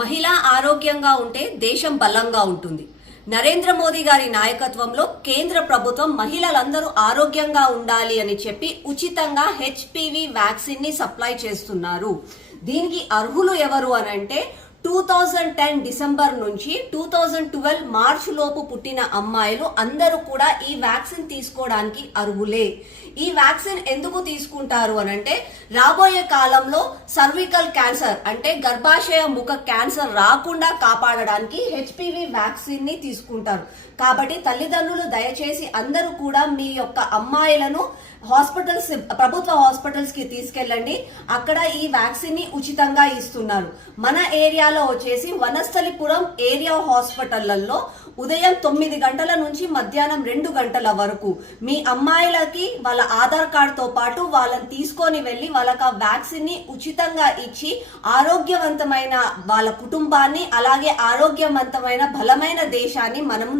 మహిళ ఆరోగ్యంగా ఉంటే దేశం బలంగా ఉంటుంది. నరేంద్ర మోదీ గారి నాయకత్వంలో కేంద్ర ప్రభుత్వం మహిళలందరూ ఆరోగ్యంగా ఉండాలి అని చెప్పి ఉచితంగా హెచ్పివి వ్యాక్సిన్ ని సప్లై చేస్తున్నారు. దీనికి అర్హులు ఎవరు అనంటే 2010 డిసెంబర్ నుంచి 2012 మార్చ్ లోపు పుట్టిన అమ్మాయిలు అందరూ కూడా ఈ వ్యాక్సిన్ తీసుకోవడానికి అర్హులే. ఈ వ్యాక్సిన్ ఎందుకు తీసుకుంటారు అనంటే రాబోయే కాలంలో సర్వికల్ క్యాన్సర్ అంటే గర్భాశయ ముఖ క్యాన్సర్ రాకుండా కాపాడడానికి హెచ్పివి వ్యాక్సిన్ ని తీసుకుంటారు. కాబట్టి తల్లిదండ్రులు దయచేసి అందరూ కూడా మీ యొక్క అమ్మాయిలను హాస్పిటల్స్, ప్రభుత్వ హాస్పిటల్స్ కి తీసుకెళ్ళండి. అక్కడ ఈ వ్యాక్సిన్ ని ఉచితంగా ఇస్తున్నారు. మన ఏరియాలో వచ్చేసి వనస్థలిపురం ఏరియా హాస్పిటళ్లలో ఉదయం 9 గంటల నుంచి మధ్యాహ్నం 2 గంటల వరకు మీ అమ్మాయిలకి వాళ్ళ ఆధార్ కార్డ్ తో పాటు వాళ్ళని తీసుకొని వెళ్లి వాళ్ళకి ఆ వ్యాక్సిన్ ని ఉచితంగా ఇచ్చి ఆరోగ్యవంతమైన వాళ్ళ కుటుంబాన్ని అలాగే ఆరోగ్యవంతమైన బలమైన దేశాన్ని మనము